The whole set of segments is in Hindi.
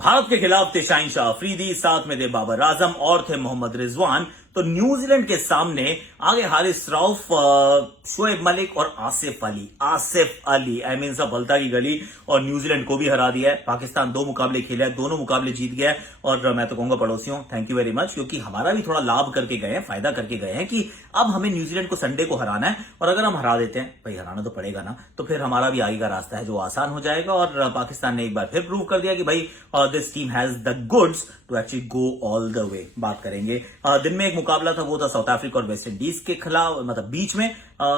भारत के खिलाफ थे शाहीन शाह अफरीदी, साथ में थे बाबर आजम और थे मोहम्मद रिजवान। तो न्यूजीलैंड के सामने आगे हारिस रऊफ, शोएब मलिक और आसिफ अली आई मीन सब बलता की गली, और न्यूजीलैंड को भी हरा दिया है। पाकिस्तान 2 मुकाबले खेला है, दोनों मुकाबले जीत गया है। और मैं तो कहूंगा पड़ोसियों, थैंक यू वेरी मच, क्योंकि हमारा भी थोड़ा लाभ करके गए हैं, फायदा करके गए हैं कि अब हमें न्यूजीलैंड को संडे को हराना है। और अगर हम हरा देते हैं, भाई हराना तो पड़ेगा ना, तो फिर हमारा भी आगे का रास्ता है जो आसान हो जाएगा। और पाकिस्तान ने एक बार फिर प्रूव कर दिया कि भाई this team has the goods to actually go all the way. बात करेंगे दिन में एक मुकाबला था, वो था साउथ अफ्रीका और वेस्ट इंडीज के खिलाफ, मतलब बीच में।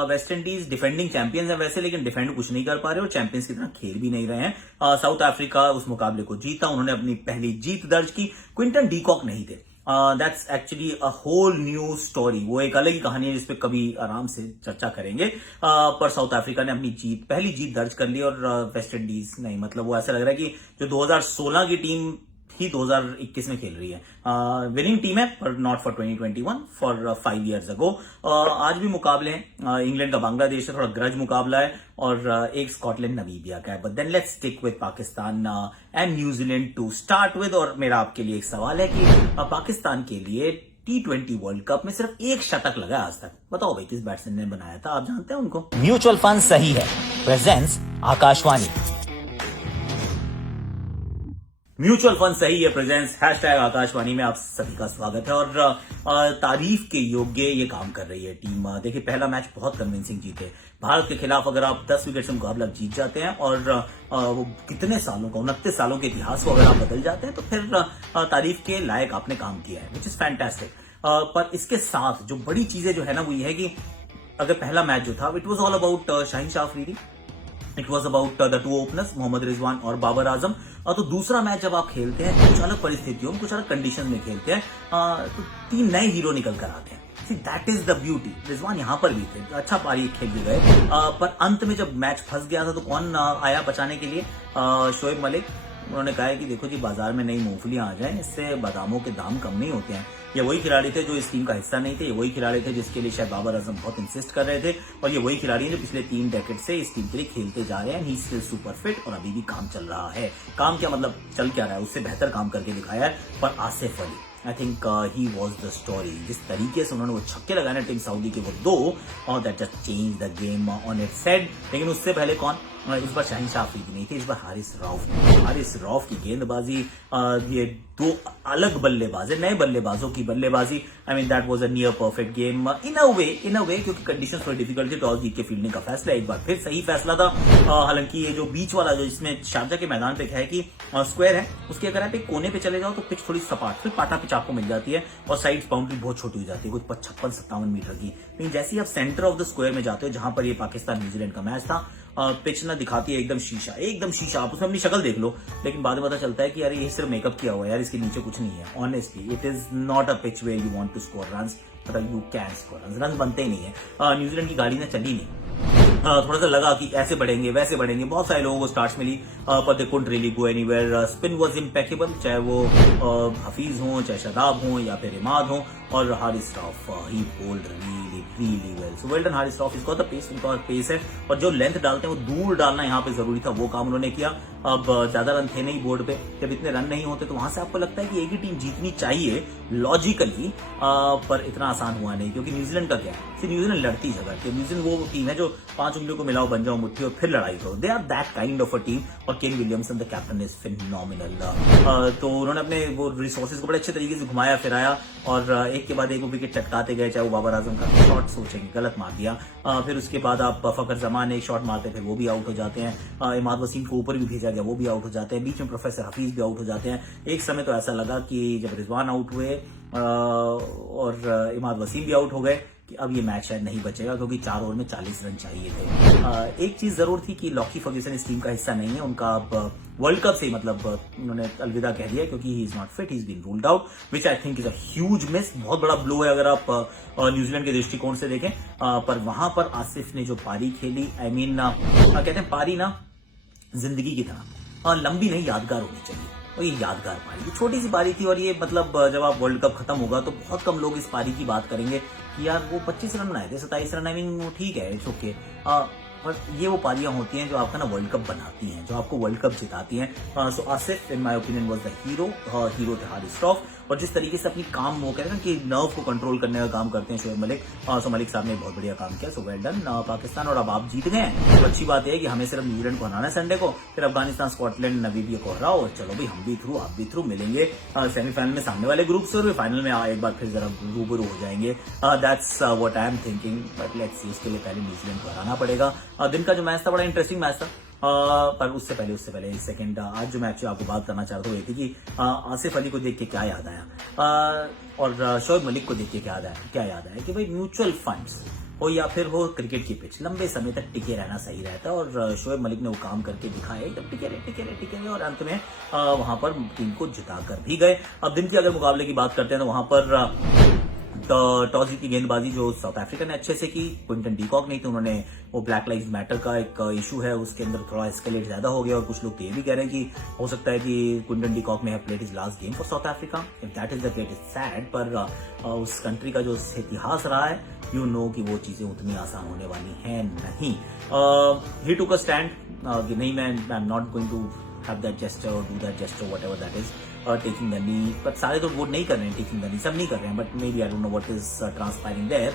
वेस्ट इंडीज डिफेंडिंग चैंपियंस है वैसे, लेकिन डिफेंड कुछ नहीं कर पा रहे और चैंपियंस की तरह खेल भी नहीं रहे हैं। साउथ अफ्रीका उस मुकाबले को जीता, उन्होंने अपनी पहली जीत दर्ज की। क्विंटन डीकॉक नहीं थे। That's actually a whole new story, वो एक अलग ही कहानी है जिसपे कभी आराम से चर्चा करेंगे। पर साउथ अफ्रीका ने अपनी पहली जीत दर्ज कर ली और वेस्ट इंडीज नहीं, मतलब वो ऐसा लग रहा है कि जो 2016 की टीम ही 2021 में खेल रही है। विनिंग टीम है, पर नॉट फॉर 2021, फॉर 5 years अगो। आज भी मुकाबले हैं, इंग्लैंड का बांग्लादेश से थोड़ा ग्रज मुकाबला है, और एक स्कॉटलैंड नमीबिया का है। But then let's stick with Pakistan and New Zealand to start with. और मेरा आपके लिए एक सवाल है कि पाकिस्तान के लिए T20 वर्ल्ड कप में सिर्फ एक शतक लगा आज तक। बताओ भाई, किस बैट्समैन ने बनाया था? आप जानते हैं उनको? म्यूचुअल फंड सही है, प्रेजेंस आकाशवाणी। म्यूचुअल फंड सही है प्रेजेंस हैशटैग आकाशवाणी में आप सभी का स्वागत है। और तारीफ के योग्य ये काम कर रही है टीम। देखिए, पहला मैच बहुत कन्विंसिंग जीते भारत के खिलाफ। अगर आप 10 विकेट से मुकाबला जीत जाते हैं और वो कितने सालों का 29 सालों के इतिहास को अगर आप बदल जाते हैं, तो फिर तारीफ के लायक आपने काम किया है, विच इज फैंटास्टिक। पर इसके साथ जो बड़ी चीजें जो है ना, वो ये है कि अगर पहला मैच जो था, it was all about Shaheen Shah Afridi, it was about the 2 openers Mohammad Rizwan और बाबर आजम। तो दूसरा मैच जब आप खेलते हैं कुछ अलग परिस्थितियों में, कुछ अलग कंडीशन में खेलते हैं, तो 3 नए हीरो निकल कर आते हैं। See that is the beauty. Rizwan यहां पर भी थे, अच्छा पारी खेल के गए, पर अंत में जब मैच फंस गया था तो कौन आया बचाने के लिए? शोएब मलिक। उन्होंने कहा है कि देखो जी, बाजार में नई मूंगफलियां आ जाएं, इससे बादामों के दाम कम नहीं होते हैं। ये वही खिलाड़ी थे जो इस टीम का हिस्सा नहीं थे, ये वही खिलाड़ी थे जिसके लिए शायद बाबर आजम बहुत इंसिस्ट कर रहे थे, और ये वही खिलाड़ी हैं जो पिछले 3 डेकेड से इस टीम के लिए खेलते जा रहे हैं। ही स्टिल सुपर फिट और अभी भी काम चल रहा है। काम क्या मतलब, चल क्या रहा है, उससे बेहतर काम करके दिखाया है। पर Asif Ali, I think he was the story. जिस तरीके से उन्होंने वो छक्के लगाए ना टीम सऊदी के, वो 2, और that just change the game on its head. लेकिन उससे पहले कौन? इस बार शाहीन शाह अफरीदी नहीं थे, इस बार हारिस रऊफ की गेंदबाजी, ये 2 अलग बल्लेबाज है, नए बल्लेबाजों की बल्लेबाजी। I mean that was a near perfect game in a way, क्योंकि कंडीशंस थोड़ी डिफिकल्ट थी। टॉस जीत के फील्डिंग का फैसला एक बार फिर सही फैसला था। हालांकि ये जो बीच वाला, जो इसमें शारजा के मैदान पे है कि स्क्वायर है, उसके अगर आप एक कोने पे चले जाओ तो पिच थोड़ी सपाट, फिर पाटा पिच आपको मिल जाती है, और साइड बाउंड्री बहुत छोटी हो जाती है, कुछ 56-57 मीटर की। लेकिन जैसे ही आप सेंटर ऑफ द स्क्वायर में जाते हो, जहां पर ये पाकिस्तान न्यूजीलैंड का मैच था, पिच ना दिखाती है एकदम शीशा। आप उसमें अपनी शक्ल देख लो, लेकिन बाद में पता चलता है कि यार ये सिर्फ मेकअप किया हुआ है यार, इसके नीचे कुछ नहीं है। Honestly it is not a pitch where you want to score runs, मतलब यू कैन स्कोर रन्स बनते ही नहीं है। न्यूजीलैंड की गाड़ी ने चली नहीं। थोड़ा सा लगा कि ऐसे बढ़ेंगे वैसे बढ़ेंगे, बहुत सारे लोगों को स्टार्ट्स मिली, पर they couldn't really go anywhere. Spin was impeccable, चाहे वो हफीज हो, चाहे शदाब हो, या फिर इमाद हो, और हारिस रऊफ ही bowled really well. So well done Haris Rauf, इसको तो पेस, उनका पेस है, और जो लेंथ डालते हैं वो दूर डालना यहाँ पे जरूरी था, वो काम उन्होंने किया। अब ज्यादा रन थे नहीं बोर्ड पे, जब इतने रन नहीं होते तो वहां से आपको लगता है कि एक ही टीम जीतनी चाहिए लॉजिकली, पर इतना आसान हुआ नहीं, क्योंकि न्यूजीलैंड का क्या है, न्यूजीलैंड लड़ती झगड़ती है। न्यूजीलैंड वो टीम है जो 5 उंगलियों को मिलाओ बन जाओ मुट्ठी और फिर लड़ाई करो। They are that kind of a team, और Kane Williamson the captain is phenomenal. तो उन्होंने अपने वो रिसोर्सेज को बड़े अच्छे तरीके से घुमाया फिराया, और एक के बाद एक वो विकेट चटकाते गए, चाहे वो बाबर आजम का शॉट सोचेंगे गलत मार दिया, फिर उसके बाद आप फखर जमान एक शॉट मारते थे, वो भी आउट हो जाते हैं। इमाद वसीम को ऊपर भी भेजा गया, वो भी आउट हो जाते हैं। बीच में प्रोफेसर हफीज भी आउट हो जाते हैं। एक समय तो ऐसा लगा कि जब रिजवान आउट हुए और इमाद वसीम भी आउट हो गए, कि अब ये मैच शायद नहीं बचेगा, क्योंकि 4 ओवर में 40 रन चाहिए थे। एक चीज जरूर थी कि लॉकी फर्ग्यूसन इस टीम का हिस्सा नहीं है, उनका अब वर्ल्ड कप से मतलब उन्होंने अलविदा कह दिया, क्योंकि he is not fit, he is been ruled out, which I think is a huge miss. बहुत बड़ा ब्लो है अगर आप न्यूजीलैंड के दृष्टिकोण से देखें। पर वहां पर आसिफ ने जो पारी खेली, आई मीन कहते हैं पारी ना जिंदगी की तरह लंबी नहीं, यादगार होनी चाहिए, और ये यादगार पारी, ये छोटी सी पारी थी। और ये मतलब जब आप वर्ल्ड कप खत्म होगा तो बहुत कम लोग इस पारी की बात करेंगे कि यार वो 25 रन बनाए थे, 27 रन, आई मीन वो ठीक है, इट्स ओके। और ये वो पारियां होती हैं जो आपका ना वर्ल्ड कप बनाती हैं, जो आपको वर्ल्ड कप जिताती हैं। So Asif in my opinion was the hero थे हारिस श्रॉफ। और जिस तरीके से अपनी काम वो कहते हैं ना कि नर्व को कंट्रोल करने का काम करते हैं शोएब मलिक, सो मलिक साहब ने बहुत बढ़िया काम किया। So well done Pakistan. और अब आप जीत गए हैं तो अच्छी बात है कि हमें सिर्फ न्यूजीलैंड को हराना है संडे को, फिर अफगानिस्तान, स्कॉटलैंड, नामीबिया को हराओ और चलो भाई हम भी थ्रू आप भी थ्रू, मिलेंगे सेमीफाइनल में सामने वाले ग्रुप से और फाइनल में एक बार फिर जरा रूबरू हो जाएंगे। That's what I am thinking, but let's see, इसके लिए पहले न्यूजीलैंड को हराना पड़ेगा। दिन का जो मैच था बड़ा इंटरेस्टिंग मैच था। पर उससे पहले सेकंड आज जो मैच आपको बात करना चाहता हूँ ये थी कि आसिफ अली को देख के क्या याद आया और शोएब मलिक को देख के क्या याद आया कि भाई म्यूचुअल फंड्स हो या फिर हो क्रिकेट की पिच, लंबे समय तक टिके रहना सही रहता है। और शोएब मलिक ने वो काम करके दिखाया, एकदम टिके रहे और अंत में वहां पर टीम को जिता कर भी गए। अब दिन के अगर मुकाबले की बात करते हैं तो वहां पर टॉस जीत की गेंदबाजी जो साउथ अफ्रीका ने अच्छे से की। क्विंटन डीकॉक नहीं तो उन्होंने वो ब्लैक लाइव्स मैटर का एक इशू है उसके अंदर थोड़ा एस्केलेट ज्यादा हो गया और कुछ लोग तो ये भी कह रहे हैं कि हो सकता है कि क्विंटन डीकॉक में have played his last game for south Africa. If that is the case, it's sad, पर उस कंट्री का जो इतिहास रहा है यू नो कि वो चीजें उतनी आसान होने वाली हैं नहीं। ही टुक अ स्टैंड कि नहीं, मैं I am not going to have that gesture or do that gesture, whatever that is, taking the knee, but सारे तो वो नहीं कर रहे हैं, taking the knee सब नहीं कर रहे हैं, but maybe I don't know what is transpiring there।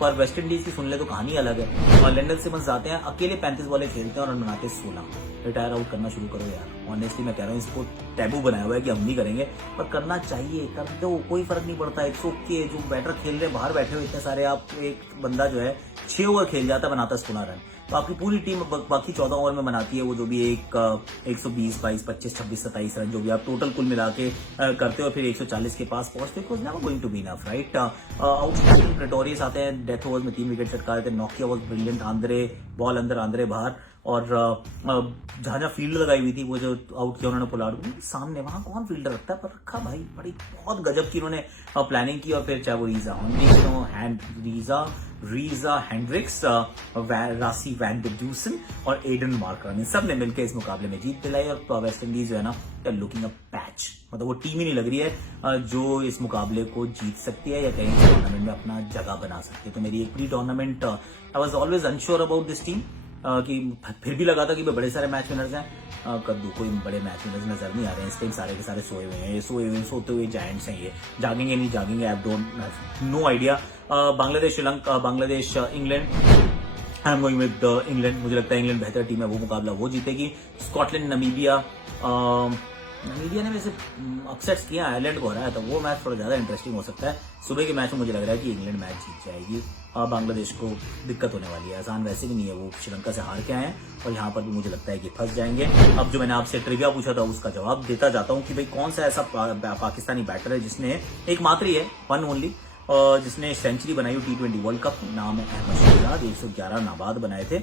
पर वेस्ट इंडीज की सुन ले तो कहानी अलग है। और लैंडन सिमंस आते हैं, अकेले 35 बॉलें खेलते हैं और रन बनाते 16। रिटायर आउट करना शुरू करो यार, ऑनेस्टली मैं कह रहा हूँ, इसको टैबू बनाया हुआ है कि हम नहीं करेंगे, पर करना चाहिए, कर दो, कोई फर्क नहीं पड़ता। इट्स ओके, जो बैटर खेल रहे बाहर बैठे हुए इतने सारे, आप एक बंदा जो है 6 ओवर खेल जाता बनाता 16 रन, तो आपकी पूरी टीम बाकी 14 ओवर में बनाती है वो जो भी 120, 22, 25, 26, 27 रन जो भी आप टोटल कुल मिला के करते हो, फिर 140 के पास पहुंचते हो, never going to be enough, right. Outstanding Pretorius आते हैं, डेथ ओवर्स में 3 विकेट चटका देते हैं, Nokia was brilliant, Andre ball अंदर आंद्रे बाहर। और जहां फील्ड लगाई हुई थी वो जो आउट किया उन्होंने पोलार्ड को, सामने वहां कौन फील्डर रखता है, पर रखा भाई, बड़ी बहुत गजब की उन्होंने प्लानिंग की। और फिर चाहे वो Reeza Hendricks, Rassie van der Dussen और एडन मार्कर, सब ने मिलकर इस मुकाबले में जीत दिलाई। और वेस्ट इंडीज जो है ना, लुकिंग अ पैच, मतलब वो टीम ही नहीं लग रही है जो इस मुकाबले को जीत सकती है या कहीं टूर्नामेंट में अपना जगह बना सकती है। तो मेरी एक pre tournament I was always unsure about this team, कि फिर भी लगा था कि बड़े सारे मैच विनर्स हैं, कद्दू कोई बड़े मैच विनर्स नजर नहीं आ रहे हैं। इस टाइम सारे के सारे सोए हुए हैं, सोते हुए जायंट्स हैं, ये जागेंगे नहीं जागेंगे, I don't know idea. Bangladesh Sri Lanka, Bangladesh England, I am going with England, मुझे लगता है इंग्लैंड बेहतर टीम है, वो मुकाबला वो जीतेगी। स्कॉटलैंड नामीबिया, नामीबिया ने वैसे अपसेट्स किया, आयरलैंड को हराया, तो वो मैच थोड़ा ज्यादा इंटरेस्टिंग हो सकता है। सुबह के मैच में मुझे लग रहा है कि इंग्लैंड मैच जीत जाएगी। बांग्लादेश को दिक्कत होने वाली है, आसान वैसे भी नहीं है, वो श्रीलंका से हार के आए हैं और यहाँ पर भी मुझे लगता है कि फंस जाएंगे। अब जो मैंने आपसे ट्रिविया पूछा था उसका जवाब देता जाता हूँ कि भाई कौन सा ऐसा पाकिस्तानी बैटर है जिसने, एक मात्र ही है, वन ओनली, जिसने सेंचुरी बनाई हो T20 वर्ल्ड कप, नाम है अहमद शहजाद, 111 नाबाद बनाए थे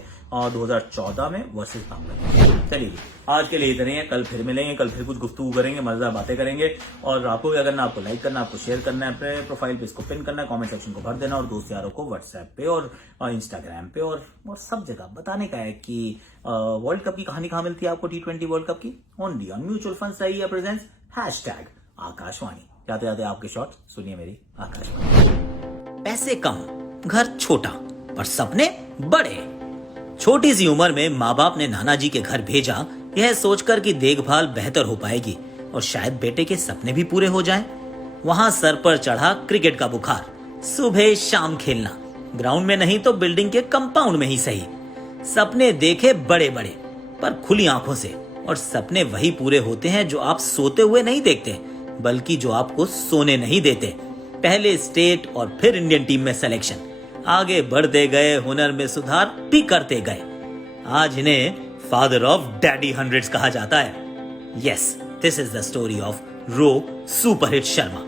2014 में वर्सेस बांग्लादेश। चलिए आज के लिए इतने हैं, कल फिर मिलेंगे, कल फिर कुछ गुफ्तगू करेंगे, मजेदार बातें करेंगे। और आपको भी करना, आपको लाइक करना, आपको शेयर करना है, अपने प्रोफाइल पे इसको पिन करना है, कमेंट सेक्शन को भर देना और दोस्त यारों को व्हाट्सएप पे और इंस्टाग्राम पे और सब जगह बताने का है कि वर्ल्ड कप की कहानी कहाँ मिलती है आपको, T20 वर्ल्ड कप की, ओनली ऑन म्यूचुअल फंड्स सही है प्रेजेंस #आकाशवाणी। जाते जाते आपके शॉट सुनिए मेरी आकाशवाणी। पैसे कम, घर छोटा, पर सपने बड़े। छोटी सी उम्र में माँ बाप ने नाना जी के घर भेजा, यह सोचकर कि देखभाल बेहतर हो पाएगी और शायद बेटे के सपने भी पूरे हो जाएं। वहां सर पर चढ़ा क्रिकेट का बुखार, सुबह शाम खेलना, ग्राउंड में नहीं तो बिल्डिंग के कंपाउंड में ही सही। सपने देखे बड़े बड़े, पर खुली आंखों से, और सपने वही पूरे होते हैं जो आप सोते हुए नहीं देखते, बल्कि जो आपको सोने नहीं देते। पहले स्टेट और फिर इंडियन टीम में सिलेक्शन, आगे बढ़ते गए, हुनर में सुधार भी करते गए। आज इन्हें फादर ऑफ डैडी हंड्रेड्स कहा जाता है। Yes, this is the story of Ro superhit Sharma.